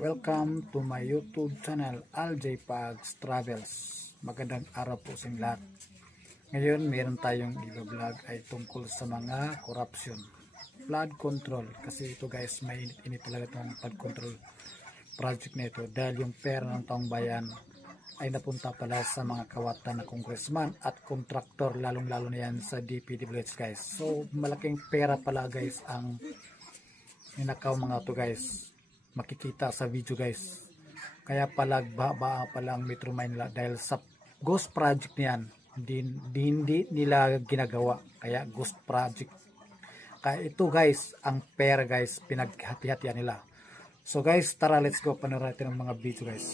Welcome to my YouTube channel, Aljay Pags Travels. Magandang araw po sa lahat. Ngayon, meron tayong i-vlog ay tungkol sa mga corruption, flood control. Kasi ito guys, may init talaga itong flood control project na ito. Dahil yung pera ng taong bayan ay napunta pala sa mga kawatan na congressman at contractor, lalong-lalo na yan sa DPWH guys. So, malaking pera pala guys ang ninakaw mga to guys. Makikita sa video guys. Kaya pala baba pala ang Metro Manila dahil sa ghost project niyan. Hindi nila ginagawa. Kaya ghost project. Kaya ito guys, ang pera guys, pinaghati-hatian nila. So guys, tara let's go panoorin natin ang mga video guys.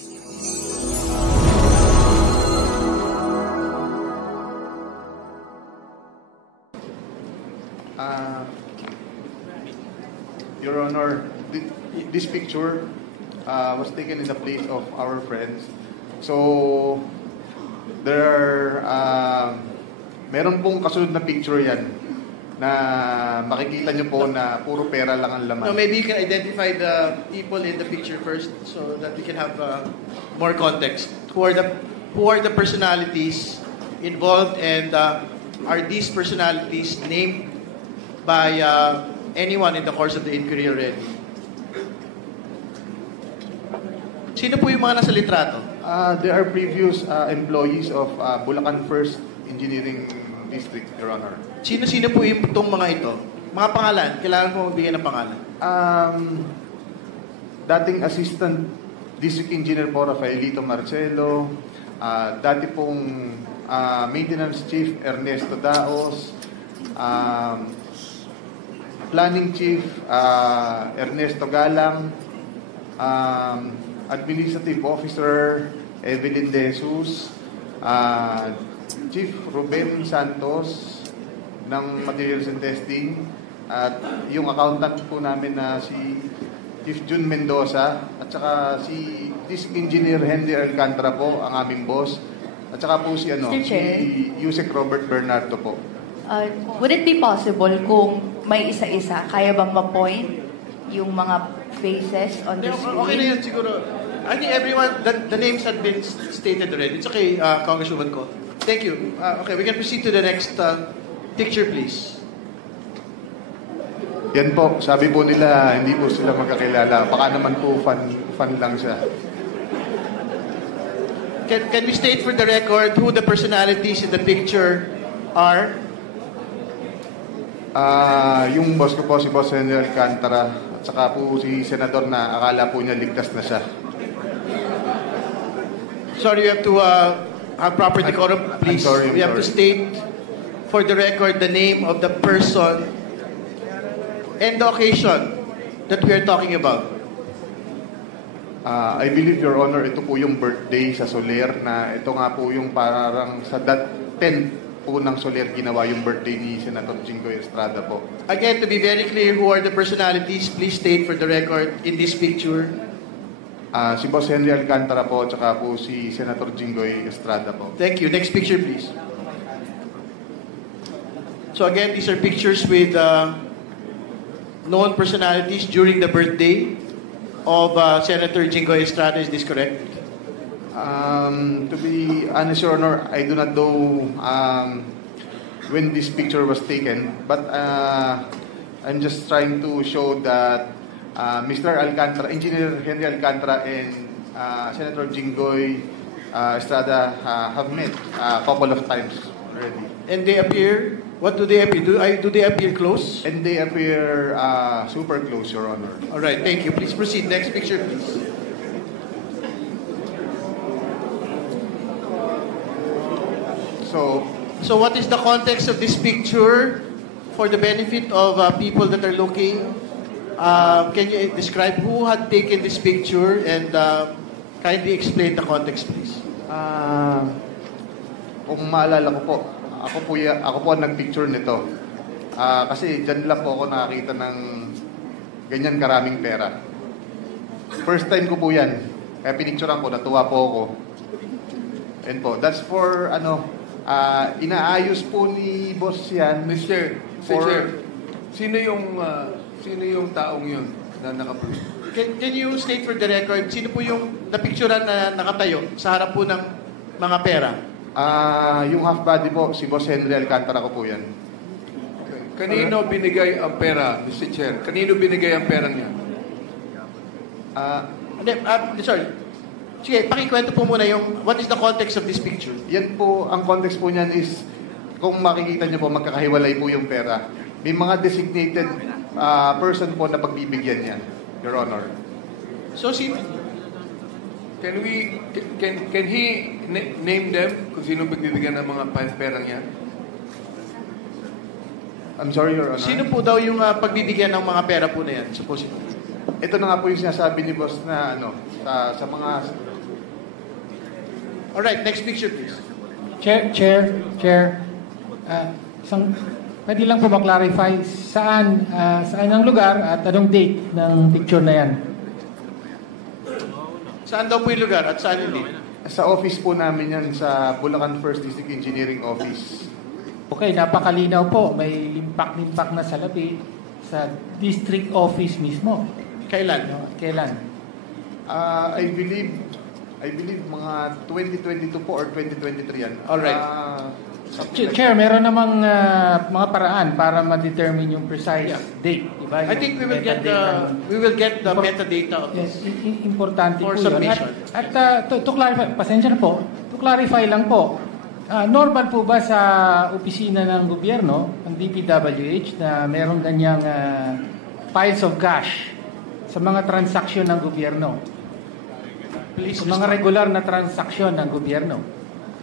Your Honor, this picture was taken in the place of our friends. So, there are, meron pong kasunod na picture yan na makikita nyo po na puro pera lang ang laman. No, maybe you can identify the people in the picture first so that we can have more context. Who are the personalities involved, and are these personalities named by anyone in the course of the inquiry already? Sino po yung mga nasa litrato? There are previous employees of Bulacan First Engineering District, Your Honor. Sino-sino po yung itong mga ito? Mga pangalan, kailangan po magbigay ng pangalan. Dating Assistant District Engineer po Rafaelito Marcelo, dati pong Maintenance Chief Ernesto Daos, Planning Chief Ernesto Galang, Administrative Officer Evelyn De Jesus, Chief Ruben Santos ng Materials and Testing, at yung accountant po namin na si Chief Jun Mendoza, at saka si District Engineer Henry Alcantara po, ang aming boss, at saka po si Yusek Robert Bernardo po. Would it be possible kung may isa-isa, kaya bang ma-point yung mga faces on the screen? Okay na yan siguro. I think everyone, the names had been stated already. It's okay, Congresswoman Ko. Thank you. Okay, we can proceed to the next picture, please. Yan po, sabi po nila, hindi po sila magkakilala. Baka naman po fan lang siya. Can we state for the record who the personalities in the picture are? Yung boss ko po, si Boss Henry Alcantara, at saka po si Senador na akala po niya ligtas na siya. Sorry, you have to have proper decorum, please. We have to state for the record the name of the person and the occasion that we are talking about. I believe, Your Honor, ito po yung birthday sa Soler, na ito nga po yung parang sa 10 po ng Soler ginawa yung birthday ni Senator Jinggoy Estrada po. Again, to be very clear, who are the personalities, please state for the record in this picture. Si Boss Henry Alcantara po, at saka po si Senator Jinggoy Estrada po. Thank you. Next picture, please. So again, these are pictures with known personalities during the birthday of Senator Jinggoy Estrada. Is this correct? To be honest, Your Honor, I do not know when this picture was taken, but I'm just trying to show that Mr. Alcantara, Engineer Henry Alcantara, and Senator Jinggoy Estrada have met a couple of times already. And they appear, what do they appear? Do they appear close? And they appear super close, Your Honor. All right, thank you. Please proceed. Next picture, please. So what is the context of this picture for the benefit of people that are looking? Can you describe who had taken this picture and kindly explain the context, please? Kung maalala ko po, ako po ang nagpicture nito. Kasi dyan lang po ako nakakita ng ganyan karaming pera. First time ko po yan. Kaya pinicturean ko, natuwa po ako. And po, that's for inaayos po ni boss yan. Mr. Chair, sino yung taong yun na nakapost? can you state for the record, sino po yung napicturean na nakatayo sa harap po ng mga pera? Yung half body po, si Boss Henry Alcantara ko po yan. Kanino binigay ang pera, Mr. Chair? Kanino binigay ang pera niya? Sorry. Sige, pakikwento po muna yung what is the context of this picture? Yan po, ang context po niyan is, kung makikita niyo po, magkakahiwalay po yung pera. May mga designated person po na pagbibigyan yan, Your Honor. So, Can he name them kung sino pagbibigyan ng mga perang yan? I'm sorry, Your Honor. sino po daw yung pagbibigyan ng mga pera po na yan, supposedly? Ito na nga po yung sinasabi ni Boss na sa mga... Alright, next picture please. Chair. Pwede lang po ma-clarify saan ang lugar at anong date ng picture na yan? Saan daw po yung lugar at saan hindi? Sa office po namin yan, sa Bulacan First District Engineering Office. Okay, napakalinaw po. May limpak-limpak na salapi sa district office mismo. Kailan? Kailan? I believe mga 2022 po or 2023 yan. Alright. Chair, meron namang mga paraan para ma-determine yung precise date, di ba? I think we will get the metadata of Yes, this. importante For po yun. submission. At to clarify, pasensya na po, to clarify lang po, normal po ba sa opisina ng gobyerno, ng DPWH, na meron ganyang piles of cash sa mga transaksyon ng gobyerno? Please Sa mga regular na transaksyon ng gobyerno?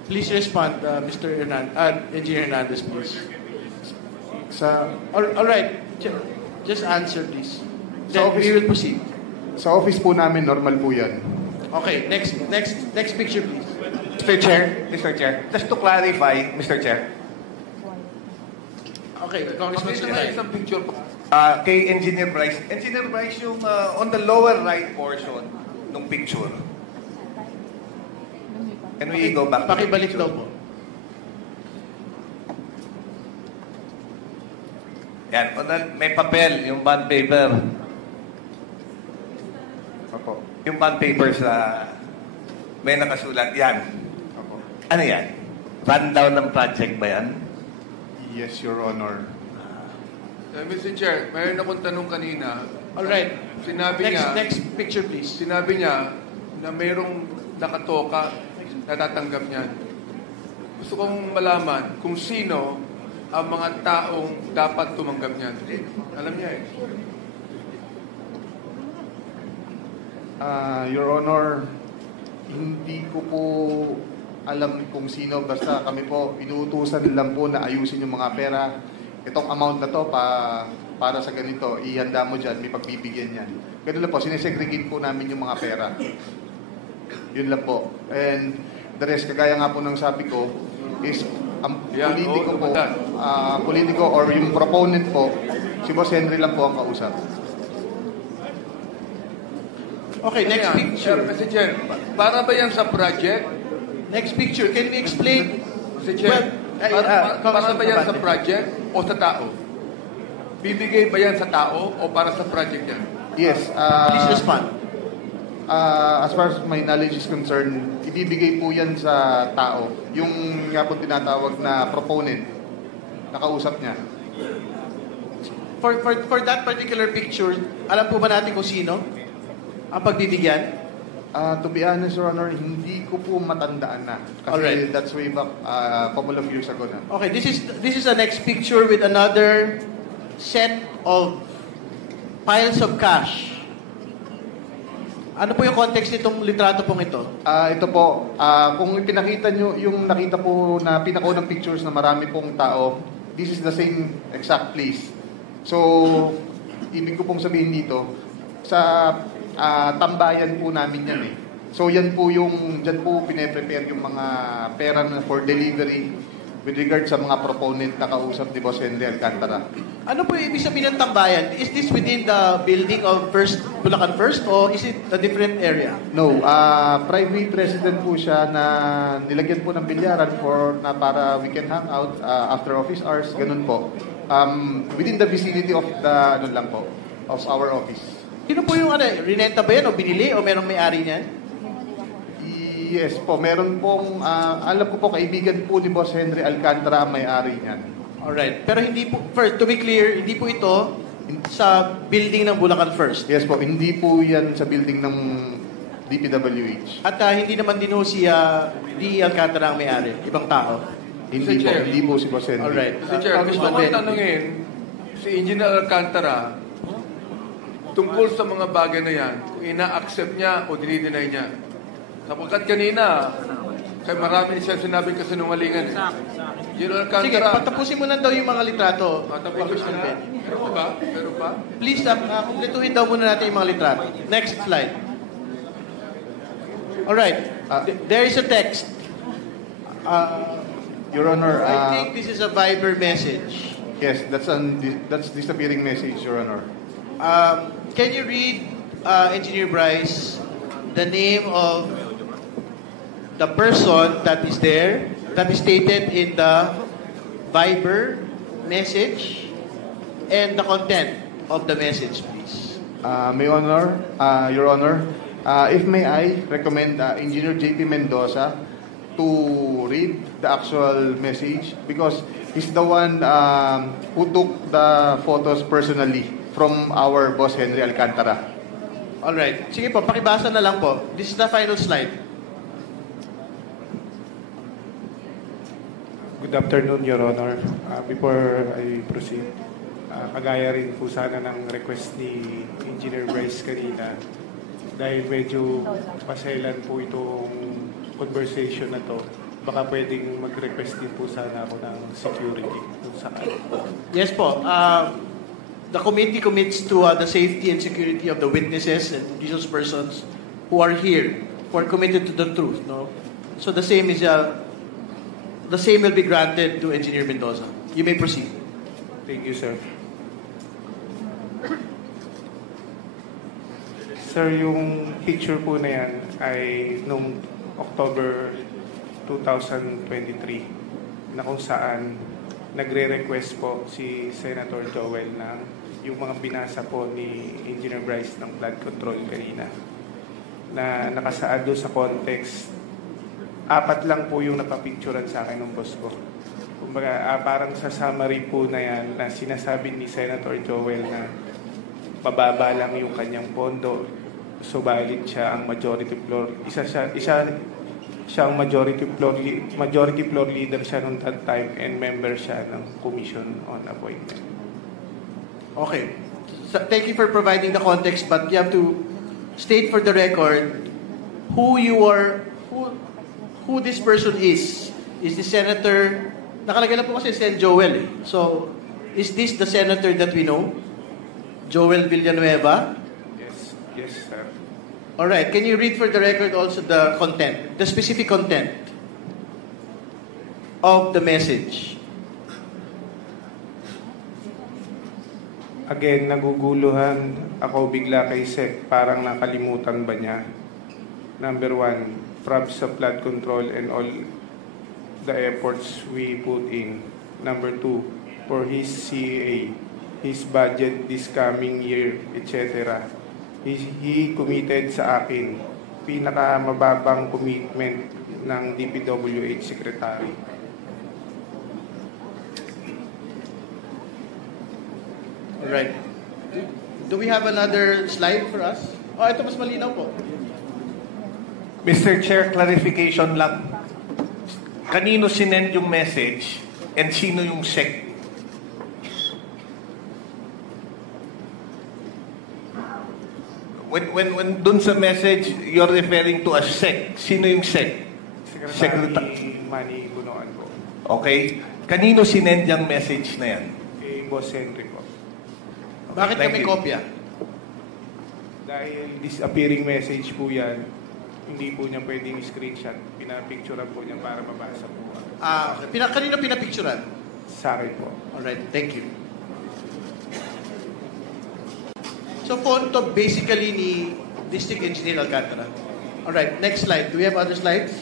Please respond, Mr. Engineer Hernandez, please. All right. Just answer, please. Then we will proceed. Sa office po namin, normal po yan. Okay, next picture, please. Mr. Chair, just to clarify, Mr. Chair, Okay, Congressman Pakita nga Sutay. isang picture po. kay Engineer Bryce, yung on the lower right portion ng picture. Can we go back? Pakibalik daw po. Yan, may papel, yung bond paper. Opo. Yung bond paper sa may nakasulat, yan. Opo. Ano yan? Rundown ng project ba yan? Yes, Your Honor. Mr. Chair, mayroon akong tanong kanina. All right. Sinabi niya, Next picture, please. sinabi niya na mayroong nakatoka na tatanggap niyan. Gusto kong malaman kung sino ang mga taong dapat tumanggap niyan. Alam niya eh. Your Honor, hindi ko po alam kung sino. Basta kami po, inuutusan lang po na ayusin yung mga pera. Itong amount na to para sa ganito, ihanda mo dyan, may pagbibigyan yan. Ganun lang po, sinesegregate po namin yung mga pera. Yun lang po. And the rest, kagaya nga po ng sabi ko, is ang politiko or yung proponent po, si Boss Henry lang po ang kausap. Okay, next picture. Mr. Chair, para ba yan sa project? Next picture. Can we explain? Mr. Chair, para ba yan sa project o sa tao? Bibigay ba yan sa tao o para sa project yan? Yes. Please respond. As far as my knowledge is concerned, ibibigay po yan sa tao. Yung nga po tinatawag na proponent, nakausap niya. For that particular picture, alam po ba natin kung sino ang pagbibigyan? To be honest, Your Honor, hindi ko po matandaan na. Kasi Alright. that's way back a couple of years ago na. Okay, this is the next picture with another set of piles of cash. Ano po yung context nitong litrato pong ito? Ito po, kung ipinakita nyo yung nakita po na pinakaunang pictures na marami pong tao, this is the same exact place. So, ibig ko pong sabihin dito, sa tambayan po namin yan eh. So, yan po yung, dyan po pine-prepare yung mga pera na for delivery with regard sa mga proponent na kausap ni Boss Henry Alcantara. Ano po yung ibig sabihin ng tambayan? Is this within the building of Bulacan First or is it a different area? No, private resident po siya na nilagyan po ng bilyaran para we can hang out after office hours, ganun po. Within the vicinity of the, of our office. Sino po yung rinenta ba yan o binili o merong may-ari niyan? Yes po, meron pong, alam ko po, kaibigan po ni Boss Henry Alcantara ang may-ari niyan. Alright. Pero hindi po, first, to be clear, hindi po ito sa building ng Bulacan First. Yes po, hindi po yan sa building ng DPWH. At hindi naman din ho si Alcantara ang may-ari, ibang tao. Hindi po, Chair. hindi po si Boss Henry. Alright. Mr. Chair, gusto ko tanungin si Engineer Alcantara tungkol sa mga bagay na yan, kung ina-accept niya o dinideny niya. Sapagkat kanina, kay marami siya sinabing kasinungalingan. Engineer Sige, Alcantara. patapusin mo na daw yung mga litrato. Tapos na. Meron pa? Meron pa? Please, kumpletuhin daw muna natin yung mga litrato. Next slide. Alright. There is a text. Your Honor, I think this is a Viber message. yes, that's disappearing message, Your Honor. Can you read, Engineer Bryce, the name of the person that is there, that is stated in the Viber message, and the content of the message, please? Your Honor, if may I recommend Engineer JP Mendoza to read the actual message because he's the one who took the photos personally from our Boss Henry Alcantara. Alright. Sige po, pakibasa na lang po. This is the final slide. Good afternoon, Your Honor. Before I proceed, kagaya rin po sana ng request ni Engineer Bryce kanina dahil medyo pasailan po itong conversation na to, baka pwedeng mag-request din po sana ako ng security kung saan. Yes po. The committee commits to the safety and security of the witnesses and these persons who are here, who are committed to the truth. No, so the same will be granted to Engineer Mendoza. You may proceed. Thank you, sir. Sir, yung picture po na yan ay nung October 2023 na kung saan nagre-request po si Senator Joel na yung mga binasa po ni Engineer Bryce ng flood control kanina na nakasaad doon sa context. 4 lang po yung napapicturan sa akin ng boss ko. Kumbaga, parang sa summary po na yan na sinasabi ni Senator Joel na mababa lang yung kanyang pondo, subalit siya ang majority floor. Isa siya ang majority floor leader siya noong that time and member siya ng Commission on Appointment. Okay. So, thank you for providing the context, but you have to state for the record who you are, who this person is. Is the senator, nakalagay lang po kasi Sen Joel. So, is this the senator that we know? Joel Villanueva? Yes, sir. All right. Can you read for the record also the content, the specific content of the message? Again, naguguluhan ako bigla kay Sec. Parang nakalimutan ba niya? Number 1, props sa flood control and all the efforts we put in. Number 2, for his CA, his budget this coming year, etc. He committed sa akin. Pinakamababang commitment ng DPWH Secretary. Right. Do we have another slide for us? Oh, ito mas malinaw po. Mr. Chair, clarification lang. Kanino sinend yung message and sino yung SEC? When dun sa message, you're referring to a SEC. Sino yung SEC? Secretary Manny Bunoan po. Okay. Kanino sinend yung message na yan? Kay Boss Henry po. Bakit Thank kami you. kopya? Dahil disappearing message po yan, hindi po niya pwedeng screenshot. Pinapicturean po niya para mabasa po. Okay. Kanino pinapicturan? Sa akin po. Alright, thank you. So, phone to basically ni District Engineer Alcantara. Alright, next slide. Do we have other slides?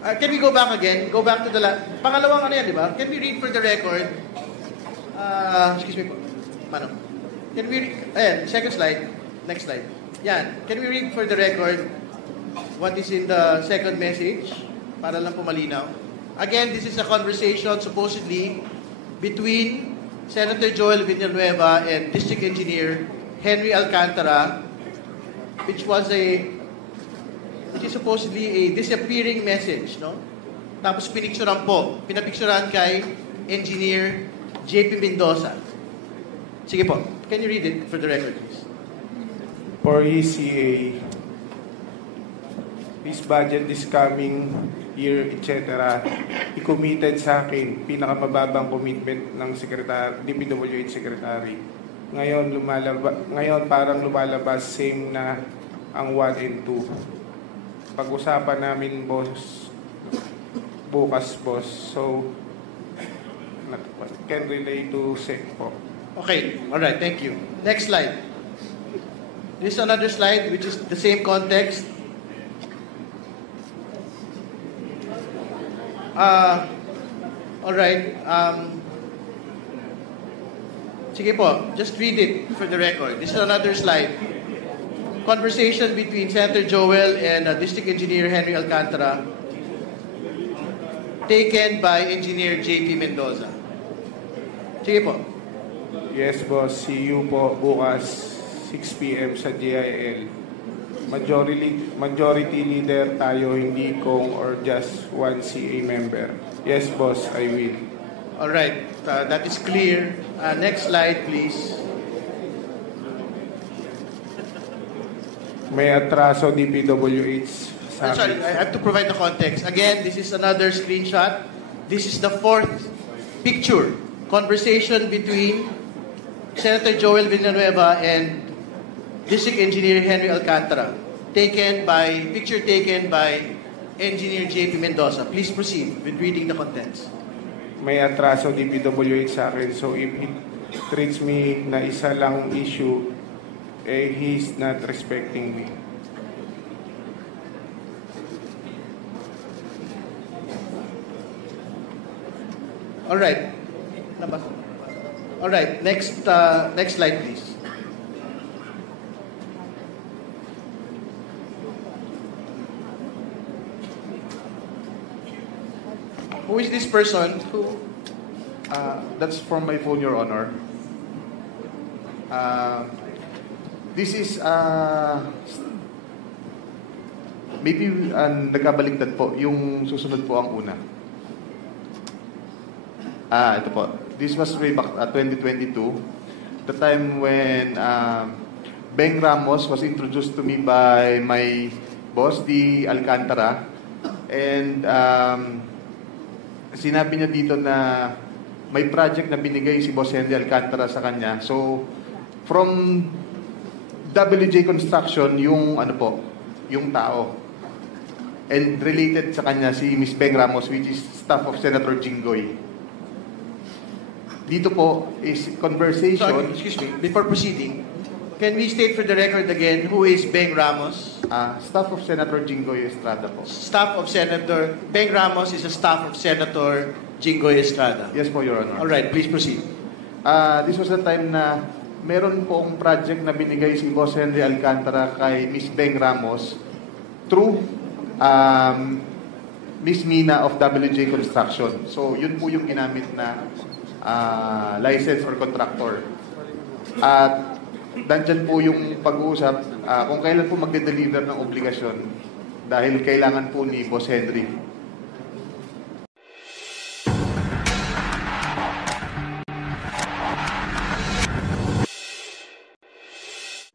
Can we go back again? Go back to the pangalawang ano yan, di ba? Can we read for the record? Excuse me po. Paano? Can we, second slide, next slide. Yan, can we read for the record what is in the second message? Para lang po malinaw. Again, this is a conversation supposedly between Senator Joel Villanueva and District Engineer Henry Alcantara, which is supposedly a disappearing message, no? Tapos pinapicturan kay Engineer JP Mendoza. Sige po, can you read it for the record, please? For ECA, this budget is coming year, etc. I-committed sa akin, pinakamababang commitment ng DPWH Secretary. Ngayon parang lumalabas same na ang 1 and 2. Pag-usapan namin, boss, bukas, boss. So, can relate to SEC po. Okay, alright, thank you. Next slide. This is another slide which is the same context. Alright. Sige po, just read it for the record. This is another slide. Conversation between Senator Joel and District Engineer Henry Alcantara, taken by Engineer JP Mendoza. Sige po. Yes, boss. See you po bukas 6 p.m. sa GIL. Majority leader tayo, hindi kong or just one CA member. Yes, boss, I will. All right, that is clear. Next slide, please. May atraso DPWH. Sorry, I have to provide the context. Again, this is another screenshot. This is the fourth picture. Conversation between Senator Joel Villanueva and District Engineer Henry Alcantara. Picture taken by Engineer JP Mendoza. Please proceed with reading the contents. May atraso DPWH sa akin. So if it treats me na isa lang issue, he's not respecting me. All right. All right. Next slide, please. Who is this person? That's from my phone, Your Honor. This is maybe nagkabaligtad po. Yung susunod po ang una. Ito po. This was way back 2022. The time when Beng Ramos was introduced to me by my boss, D. Alcantara. And sinabi niya dito na may project na binigay si Boss Henry Alcantara sa kanya. So, from WJ Construction, yung yung tao. And related sa kanya si Miss Beng Ramos, which is staff of Senator Jinggoy. Dito po is conversation. Sorry, excuse me. Before proceeding, can we state for the record again who is Beng Ramos? Staff of Senator Jinggoy Estrada po. Beng Ramos is a staff of Senator Jinggoy Estrada. Yes po, Your Honor. All right, please proceed. This was the time na meron pong project na binigay si Boss Henry Alcantara kay Miss Beng Ramos through Miss Mina of WJ Construction. So, yun po yung ginamit na license or contractor. At nandyan po yung pag-uusap kung kailan po magde-deliver ng obligasyon dahil kailangan po ni Boss Henry.